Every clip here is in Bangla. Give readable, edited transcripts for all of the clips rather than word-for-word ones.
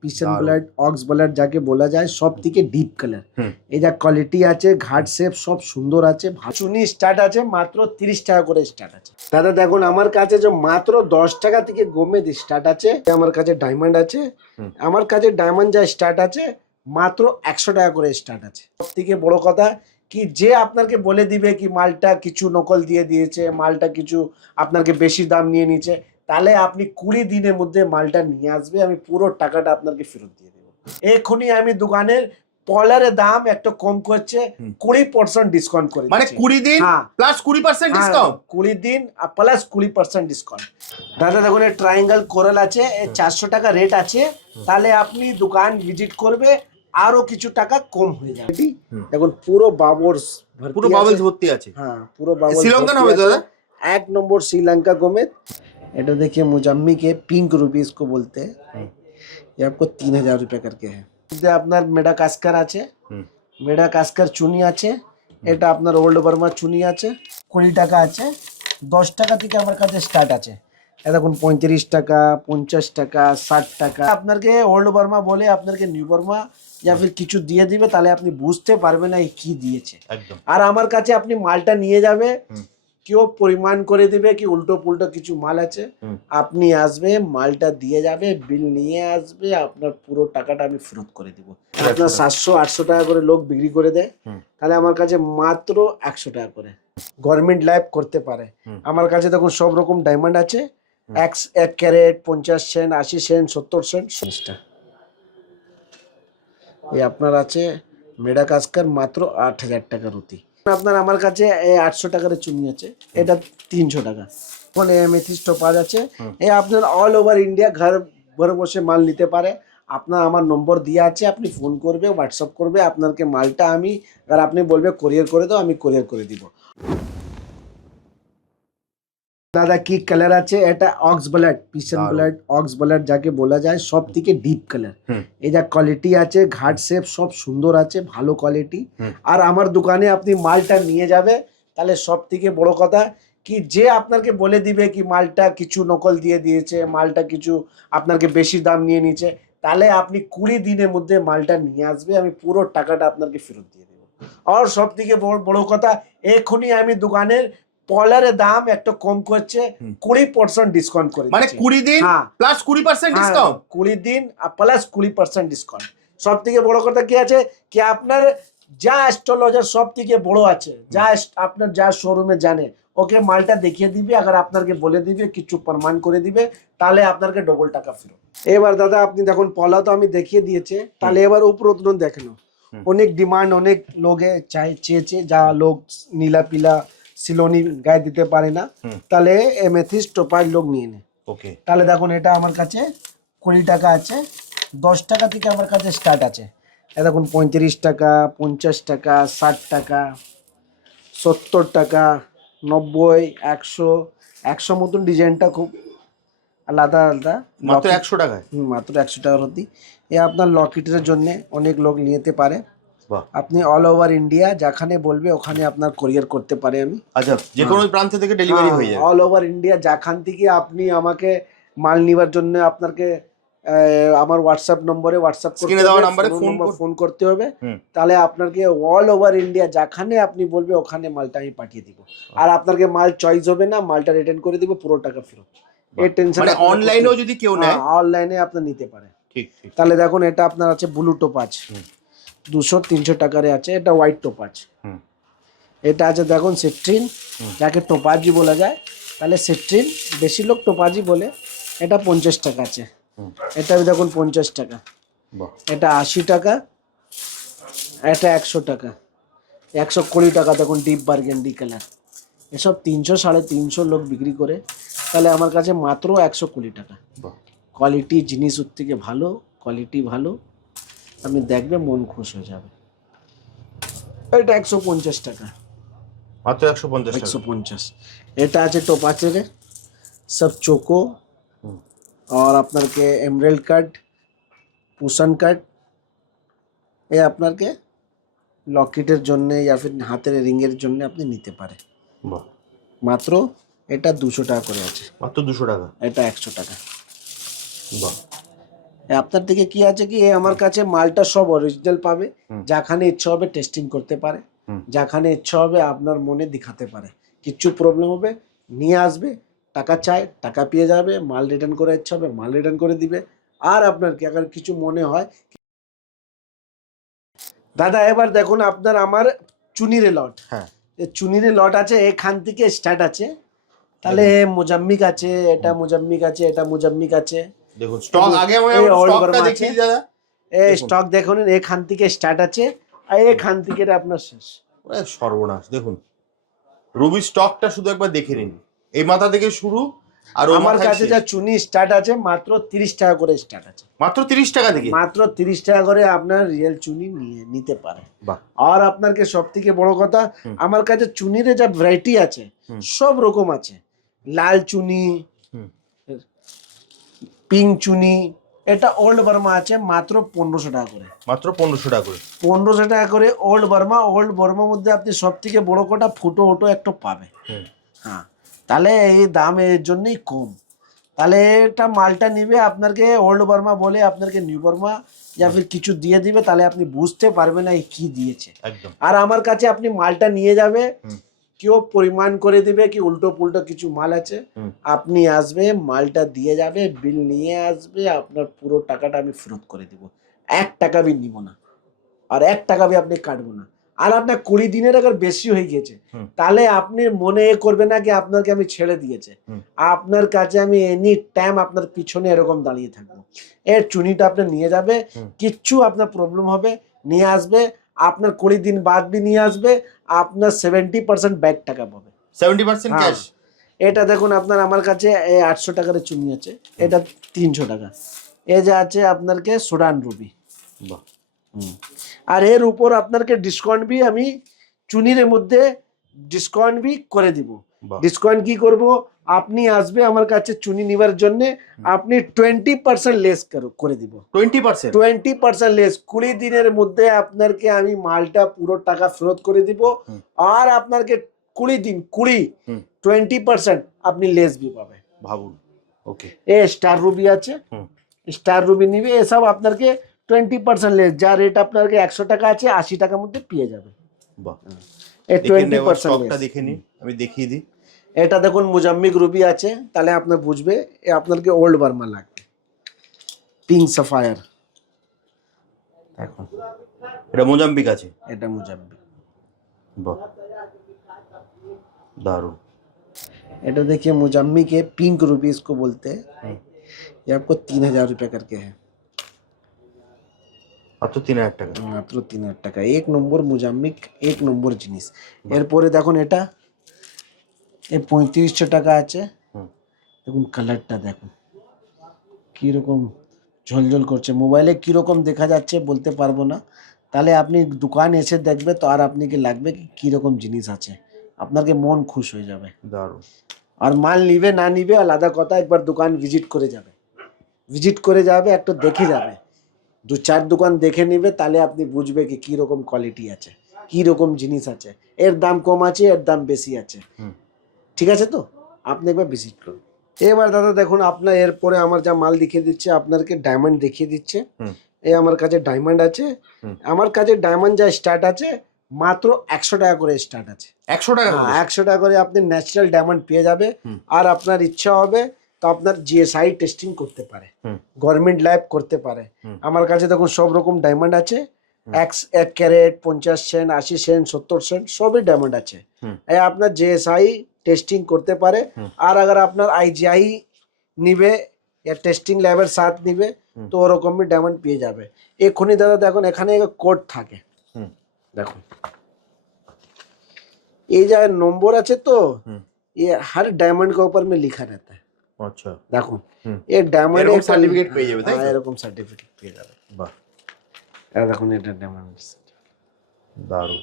পিসন ব্লাড, অক্স ব্লাড যাকে বলা যায়, সব থেকে ডিপ কালার। এই যা কোয়ালিটি আছে, ঘাট শেপ সব সুন্দর আছে। চুনি স্টার্ট আছে মাত্র 30 টাকা করে স্টার্ট আছে। দাদা দেখুন আমার কাছে যে মাত্র 10 টাকা থেকে গোমেদ স্টার্ট আছে। আমার কাছে ডায়মন্ড আছে, আমার কাছে ডায়মন্ড যা স্টার্ট আছে মাত্র 100 টাকা করে স্টার্ট আছে। সব থেকে বড় কথা কি, যে আপনাকে বলে দিবে কি মালটা কিছু নকল দিয়ে দিয়েছে, মালটা কিছু আপনাকে বেশি দাম নিয়ে নিচ্ছে, তাহলে আপনি 20 দিনের মধ্যে মালটা নিয়ে আসবে, আমি পুরো টাকাটা আপনাকে ফেরত দিয়ে দেবো। এখনই আমি দোকানের পলারের দাম একটা কম করছে, 20% ডিসকাউন্ট করে, মানে 20 দিন প্লাস 20% ডিসকাউন্ট, 20 দিন প্লাস 20% ডিসকাউন্ট। দাদা দেখুন এই ট্রায়াঙ্গেল কোরাল আছে, 400 টাকা রেট আছে, তাহলে আপনি দোকান ভিজিট করবে আরো কিছু টাকা কম হয়ে যাবে। দেখুন পুরো বাবলস ভর্তি আছে। হ্যাঁ পুরো বাবলস। শ্রীলঙ্কান হবে দাদা, एक नंबर श्रीलंका गोमेद। এটা देखिए मुजम्मी के पिंक रूबी इसको बोलते हैं। ये आपको 3000 रुपये करके है। আপনার মেডা কাস্কার আছে, মেডা কাস্কার চুনি আছে, এটা আপনার ওল্ড বার্মা চুনি আছে, 20 টাকা আছে। 10 টাকা থেকে আমার কাছে স্টার্ট আছে। এটা দেখুন 35 টাকা, 50 টাকা, 60 টাকা। আপনাকে ওল্ড বার্মা বলে আপনাকে নিউ বার্মা या फिर কিছু দিয়ে দিবে, তাহলে আপনি বুঝতে পারবেন না এই কি দিয়েছে। আর আমার কাছে আপনি মালটা নিয়ে যাবে, কেউ পরিমাণ করে দিবে কি উল্টো পুল্টো কিছু মাল আছে, আপনি আসবে মালটা দিয়ে যাবে, বিল নিয়ে আসবে, আপনার পুরো টাকাটা আমি ফেরত করে দিব। আপনার 700-800 টাকা করে লোক বিক্রি করে দেয়, তাহলে আমার কাছে মাত্র 100 টাকা করে গভর্নমেন্ট লাইভ করতে পারে। আমার কাছে দেখুন সব রকম ডায়মন্ড আছে, 1 ক্যারেট, 50 সেন্ট, 80 সেন্ট, 70 সেন্ট। এই আপনার আছে মেডা কাস্কার মাত্র 8000 টাকা রুটি। আপনার আমার কাছে 800 টাকার চুনি আছে, এটা 300 টাকা। ফোনে এমেথিস্ট পাওয়া যাচ্ছে। এই আপনার অল ওভার ইন্ডিয়া ঘরে বসে মাল নিতে পারে। আপনার আমার নম্বর দেওয়া আছে, আপনি ফোন করবে, হোয়াটসঅ্যাপ করবে, আপনাকে মালটা আমি, আর আপনি বলবে কোরিয়ার করে দাও, আমি কোরিয়ার করে দিব। দাদা কি কালার আছে, এটা ox blood, pigeon blood, ox blood যাকে বলা যায়, সব থেকে ডিপ কালার। এই যা কোয়ালিটি আছে, ঘাট শেপ সব সুন্দর আছে, ভালো কোয়ালিটি। আর আমার দোকানে আপনি মালটা নিয়ে যাবে, তাহলে সব থেকে বড় কথা কি, যে আপনাকে বলে দিবে কি মালটা কিছু নকল দিয়ে দিয়েছে, মালটা কিছু আপনাকে বেশি দাম নিয়ে নিচ্ছে, তাহলে আপনি 20 দিনের মধ্যে মালটা নিয়ে আসবে, আমি পুরো টাকাটা আপনাকে ফেরত দিয়ে দেবো। আর সব থেকে বড় কথা, এখনই আমি দোকানের পলারের দাম একটা কম করছে, 20% ডিসকাউন্ট করে, মানে 20 দিন প্লাস 20% ডিসকাউন্ট, 20 দিন প্লাস 20% ডিসকাউন্ট। সব থেকে বড় কথা কি আছে কি, আপনার যা অ্যাস্ট্রোলজার সব থেকে বড় আছে, যা আপনার যা শোরুমে জানে, ওকে মালটা দেখিয়ে দিবে, আবার আপনাকে বলে দিবে কিছু প্রমাণ করে দিবে, তাহলে আপনাকে ডবল টাকা ফেরত। এবার দাদা আপনি দেখুন পলা তো আমি দেখিয়ে দিয়েছে, তাহলে এবার উপর উত্তরণ দেখেন। অনেক ডিমান্ড, অনেক লোকে চেয়েছে, যা লোক নীলা পিলা সিলোনি গায়ে দিতে পারে না, তাহলে এমেথিস্ট টোপাই লোক নিয়ে নেয়। ওকে, তাহলে দেখুন এটা আমার কাছে 20 টাকা আছে, 10 টাকা থেকে আমার কাছে স্টার্ট আছে। এটা দেখুন 35 টাকা, 50 টাকা, 60 টাকা, 70 টাকা, 90, 100 মতন। ডিজাইনটা খুব আলাদা আলাদা। মাত্র 100 টাকায়, মাত্র 100 টাকার হতি। এ আপনার লকেটের জন্য অনেক লোক নিতে পারে। আপনি অল ওভার ইন্ডিয়া যেখানে বলবে ওখানে আপনার কোরিয়ার করতে পারে আমি। আচ্ছা, যে কোনো প্রান্ত থেকে ডেলিভারি হয়ে যাবে। অল ওভার ইন্ডিয়া যেখান থেকে আপনি আমাকে মাল নেওয়ার জন্য আপনাকে আমার হোয়াটসঅ্যাপ নম্বরে হোয়াটসঅ্যাপ করতে হবে, ফোন করতে হবে, তাহলে আপনাকে অল ওভার ইন্ডিয়া যেখানে আপনি বলবে ওখানে মালটা আমি পাঠিয়ে দিব। আর আপনাকে মাল চয়েস হবে না, মালটা রিটার্ন করে দিব, পুরো টাকা ফেরত। এই টেনশন, মানে অনলাইনেও যদি কেউ নেয়, অনলাইনে আপনি নিতে পারে। ঠিক। তাহলে দেখুন এটা আপনার আছে ব্লু টোপাজ, 200-300 টাকারে আছে, এটা হোয়াইট টোপাজ। এটা আছে দেখুন সিট্রিন, যাকে টোপাজি বলা যায়, তাহলে সিট্রিন বেশি লোক টোপাজি বলে। এটা 50 টাকা আছে, এটা দেখুন 50 টাকা, এটা 80 টাকা, এটা 100 টাকা, 120 টাকা। দেখুন ডিপ বার্গেন্ডি কালার, এসব 300-350 লোক বিক্রি করে, তাহলে আমার কাছে মাত্র 120 টাকা। কোয়ালিটি জিনিস ওর থেকে ভালো, কোয়ালিটি ভালো, আপনি দেখবে মন খুশ হয়ে যাবে। এটা 150 টাকা, মাত্র 150। এটা আছে টোপাচের সব চোকো, আর আপনাকে এমরাল্ড কাট, পুষন কাট, এ আপনাকে লকেটের জন্য या फिर হাতের রিংয়ের জন্য আপনি নিতে পারে। মাত্র এটা 200 টাকা করে আছে, মাত্র 200 টাকা। এটা 100 টাকা। আপনার থেকে কি আছে কি আমার কাছে মালটা সব অরিজিনাল পাবে, যেখানে ইচ্ছা হবে টেস্টিং করতে পারে, যেখানে ইচ্ছা হবে আপনার মনে দেখাতে পারে। কিচ্ছু প্রবলেম হবে নিয়ে আসবে, টাকা চায় টাকা পেয়ে যাবে, মাল রিটার্ন করে ইচ্ছা হবে মাল রিটার্ন করে দিবে। আর আপনার কি আবার কিছু মনে হয় দাদা, এবার দেখুন আপনার আমার চুনিরে লট, হ্যাঁ চুনিরে লট আছে, এখান থেকে স্টার্ট আছে। তাহলে মোজাম্মিক আছে, এটা মোজাম্মিক আছে, এটা মোজাম্মিক আছে। দেখুন স্টক আগে আমরা এই old স্টকটা Burma দেখিয়ে আছে। দিই দাদা। এই দেখুন। স্টক দেখুন, এখান থেকে স্টার্ট আছে আর এখান থেকে আপনার শেষ। ওরে সর্বনাশ, দেখুন রুবি স্টকটা শুধু একবার দেখে নিন, এই মাথা থেকে শুরু আর ওই আমার মাথায় কাছে শেষ। যা চুনি স্টার্ট আছে মাত্র 30 টাকা করে স্টার্ট আছে, মাত্র 30 টাকা থেকে। মাত্র 30 টাকা করে আপনার রিয়েল চুনি নিয়ে নিতে পারে। বাহ। আর আপনাকে সব থেকে বড় কথা, আমার কাছে চুনির যা ভ্যারাইটি আছে সব রকম আছে। লাল চুনি, পিঙ্ক চুনি, এটা ওল্ড বার্মা আছে মাত্র 1500 টাকা করে। মাত্র 1500 টাকা করে। 1500 টাকা করে ওল্ড বার্মা। ওল্ড বার্মার মধ্যে আপনি সব থেকে বড় কটা ফুটো ওটো একটা পাবে। হ্যাঁ, তাহলে এই দাম এর জন্যই কম। তাহলে এটা মালটা নিবে আপনাকে ওল্ড বার্মা বলে আপনাকে নিউ বার্মা या फिर কিছু দিয়ে দিবে, তাহলে আপনি বুঝতে পারবেন না এই কি দিয়েছে। একদম। আর আমার কাছে আপনি মালটা নিয়ে যাবে, কেউ পরিমাণ করে দিবে কি উল্টো পুল্টো কিছু মাল আছে, আপনি আসবে মালটা দিয়ে যাবে, বিল নিয়ে আসবে, আপনার পুরো টাকাটা আমি ফেরত করে দিব। 1 টাকা भी নিব না, আর 1 টাকা भी আপনি কাটবো না। আর আপনার 20 দিনের আগে বেশি হয়ে গেছে তাহলে আপনি মনে করবে না কি আপনাকে আমি ছেড়ে দিয়েছে। আপনার কাছে আমি এনি টাইম আপনার পিছনে এরকম দাঁড়িয়ে থাকবো। এর চুনিটা আপনি নিয়ে যাবে, কিচ্ছু আপনার প্রবলেম হবে নিয়ে আসবে, আপনার 20 দিন বাদ भी নিয়ে আসবে, আপনার 70% ব্যাক টাকা পাবে। 70% ক্যাশ। এটা দেখুন আপনার আমার কাছে 800 টাকার চুনি আছে, এটা 300 টাকা। এই যে আছে আপনাকে সুডান রুবি। বাহ। আর এর উপর আপনাকে ডিসকাউন্ট भी আমি চুনির মধ্যে ডিসকাউন্ট भी করে দিব। ডিসকাউন্ট কি করব, আপনি আসবে আমার কাছে চুনি নেবার জন্য, আপনি 20% লেস করে দিব। 20%? 20% লেস। 20 দিনের মধ্যে আপনাকে আমি মালটা পুরো টাকা ফেরত করে দিব। আর আপনাকে 20 দিন 20% আপনি লেস भी পাবে। ভাবুন। ওকে। এ স্টার রুবি আছে, স্টার রুবি নিবে, এসব আপনাকে 20% লেস। যা রেট আপনাকে 100 টাকা আছে 80 টাকার মধ্যে পেয়ে যাবে। বাহ। এই 20% স্টকটা লেস। দেখে নিন, আমি দেখিয়ে দিই। এটা দেখুন মোজাম্মিক রুবি আছে, তাহলে আপনি বুঝবে আপনাকে ওল্ড বার্মা লাগবে। পিঙ্ক সাফায়ার, এখন এটা মোজাম্বিক আছে। এটা মোজাম্বিক। বাহ, दारुण। এটা देखिए मोजाम्बिक है, पिंक रूबी इसको बोलते हैं। ये आपको 3000 रुपये करके है। মাত্র 3000 টাকা। মাত্র 3000 টাকা। এক নম্বর মোজাম্বিক, এক নম্বর জিনিস। এরপরে দেখুন এটা এই 3500 টাকা আছে। দেখুন কালারটা দেখুন কীরকম ঝলঝল করছে, মোবাইলে কীরকম দেখা যাচ্ছে বলতে পারবো না। তাহলে আপনি দোকান এসে দেখবে তো আর আপনি কি লাগবে কি কীরকম জিনিস আছে, আপনাকে মন খুশ হয়ে যাবে। দারুণ। আর মাল নিবে না নিবে আলাদা কথা, একবার দোকান ভিজিট করে যাবে, ভিজিট করে যাবে, একটু দেখে যাবে, 2-4 দোকান দেখে নিবে, তাহলে আপনি বুঝবে কি কীরকম কোয়ালিটি আছে, কীরকম জিনিস আছে, এর দাম কম আছে এর দাম বেশি আছে। ঠিক আছে, তো আপনি একবার ভিজিট করুন। এবার দাদা দেখুন আপনার এরপরে আমার যা মাল দেখিয়ে দিচ্ছে, আপনাকে ডায়মন্ড দেখিয়ে দিচ্ছে। এই আমার কাছে ডায়মন্ড আছে, আমার কাছে ডায়মন্ড যা স্টার্ট আছে মাত্র 100 টাকা করে স্টার্ট আছে। 100 টাকা? 100 টাকা করে আপনি ন্যাচারাল ডায়মন্ড পেয়ে যাবে। আর আপনার ইচ্ছা হবে তো আপনার জিএসআই টেস্টিং করতে পারে, গভর্নমেন্ট ল্যাব করতে পারে। আমার কাছে দেখুন সব রকম ডায়মন্ড আছে, 1 ক্যারেট, 50 সেন্ট, 80 সেন্ট, 70 সেন্ট সবই ডায়মন্ড আছে। আপনার জিএসআই টেস্টিং করতে পারে। আর अगर আপনার আইজিআই নিবে या টেস্টিং ল্যাবের সাথ নিবে তো ওরকম भी ডায়মন্ড পেয়ে যাবে। এক্ষুনি দাদা দেখুন এখানে এক কোড থাকে, দেখুন ये जो नंबर আছে তো ये हर डायमंड के ऊपर में लिखा रहता है। আচ্ছা। দেখুন এই ডায়মন্ড এরকম সার্টিফিকেট পেয়ে যাবে, তাই তো? এরকম সার্টিফিকেট পেয়ে যাবে। বাহ, এই দেখুন এটা ডায়মন্ড। দারুণ।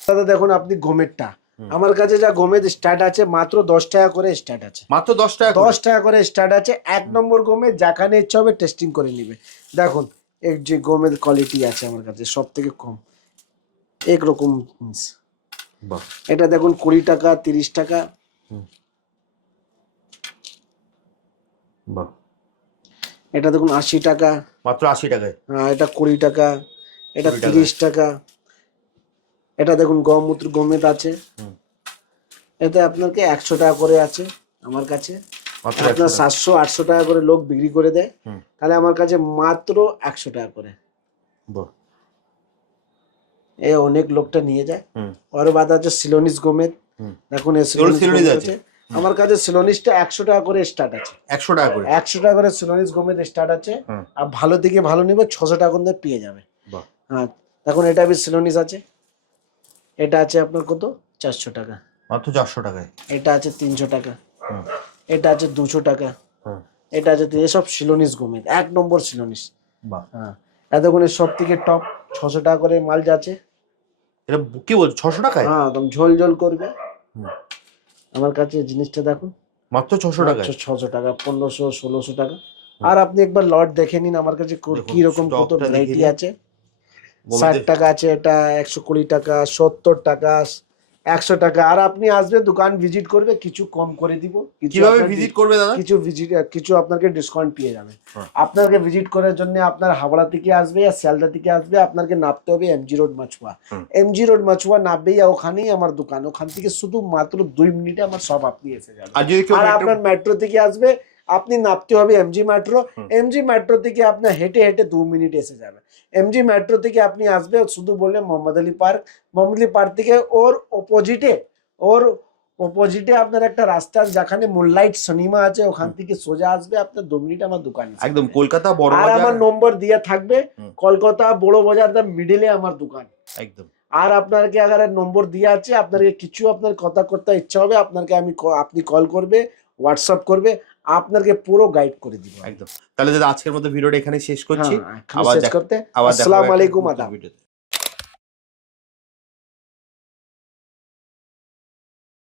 দাদা দেখুন আপনি গমেরটা, আমার কাছে যা গমের স্টার্ট আছে মাত্র 10 টাকা করে স্টার্ট আছে। মাত্র 10 টাকা? 10 টাকা করে স্টার্ট আছে। 1 নম্বর গমে যেখানে ইচ্ছা হবে টেস্টিং করে নিবে। দেখুন এক যে গমের কোয়ালিটি আছে আমার কাছে সব থেকে কম একরকম জিনিস। বাহ। এটা দেখুন 20 টাকা, 30 টাকা। বাহ। এটা দেখুন 80 টাকা, মাত্র 80 টাকায়। হ্যাঁ এটা 20 টাকা, এটা 20 টাকা। 30 টাকা। এটা দেখুন গমূত্র গোমেদ আছে, হুম। এতে আপনাকে 100 টাকা করে আছে আমার কাছে। মাত্র আপনার 100 টাকা। 700-800 টাকা করে লোক বিক্রি করে দেয়, হুম। তাহলে আমার কাছে মাত্র 100 টাকা করে। বাহ। এ অনেক লোকটা নিয়ে যায়। হুম। ওর বাদ আছে সিলোনিস গোমেদ, হুম। দেখুন এই সিলোনিস সিলোনিস গোমেদ আছে? আছে আমার কাছে। সিলোনিসটা 100 টাকা করে স্টার্ট আছে, 100 টাকা করে। 100 টাকা করে সিলোনিস গোমেদ স্টার্ট আছে। হুম। আর ভালো থেকে ভালো নিবে 600 টাকা করে পেয়ে যাবে। বাহ। হ্যাঁ দেখুন এটা বি সিলোনিস আছে, এটা আছে আপনার কত 400 টাকা, মাত্র 400 টাকায়। এটা আছে 300 টাকা, হুম। এটা আছে 200 টাকা, হুম। এটা আছে এসব সিলোনিস গোমেদ, 1 নম্বর সিলোনিস। বাহ। হ্যাঁ এতক্ষণে সব থেকে টপ 600 টাকা করে মাল যাচ্ছে। এটা কি বলছো 600 টাকায়? হ্যাঁ একদম ঝোল ঝোল করবে। হুম। আমার কাছে জিনিসটা দেখুন মাত্র 600 টাকায়। 600 টাকা, 1500-1600 টাকা। আর আপনি একবার লট দেখে নিন আমার কাছে কি রকম কত স্টকটা দেখে ভ্যারাইটি নিন। আছে। গোমেদের 60 টাকা আছে, এটা 120 টাকা, 70 টাকা, 100 টাকা। আর আপনি আসবে দোকান ভিজিট করবে, কিছু কম করে দিব। কিছু কিভাবে আপনার ভিজিট করবে দাদা? কিছু আপনাকে ডিসকাউন্ট পেয়ে যাবে। হ্যাঁ। আপনাকে ভিজিট করার জন্য আপনার হাওড়া থেকে আসবে या শিয়ালদা থেকে আসবে, আপনাকে নামতে হবে এমজি রোড মাছুয়া। হুম। এমজি রোড মাছুয়া নামবেই ওখানেই আমার দোকান, ওখান থেকে শুধু মাত্র 2 মিনিটে আমার সব আপনি এসে যাবেন। আর যদি কেউ আর মেট্রো আপনার মেট্রো থেকে আসবে, আপনি নামতে হবে এমজি মেট্রো। হুম। এমজি মেট্রো থেকে আপনার হেঁটে হেঁটে 2 মিনিট এসে যাবে। এমজি মেট্রো থেকে আপনি আসবে, শুধু বললে মোহাম্মদ আলী পার্ক। মোহাম্মদ আলী পার্ক থেকে ওর অপোজিটে আপনার একটা রাস্তা আছে যেখানে মুনলাইট সিনেমা আছে, ওখান থেকে সোজা আসবে, আপনার 2 মিনিট আমার দোকান এসে একদম যাবে। কলকাতা বড় আর বাজার। আমার নম্বর দিয়ে থাকবে, হুম। কলকাতা বড় বাজার দা মিডিলে আমার দোকান। একদম। আর আপনাকে আগার নম্বর দিয়ে আছে, আপনাকে কিছু আপনার কথা করতে ইচ্ছা হবে, আপনি কল করবে, হোয়াটসঅ্যাপ করবে, আপনাকে পুরো গাইড করে দিব। একদম। তাহলে দাদা আজকের মতো ভিডিওটা এখানে শেষ করছি। হ্যাঁ শেষ করতে আবার দেখা হবে আসসালামু একটা আলাইকুম, নতুন আদাব। ভিডিওতে।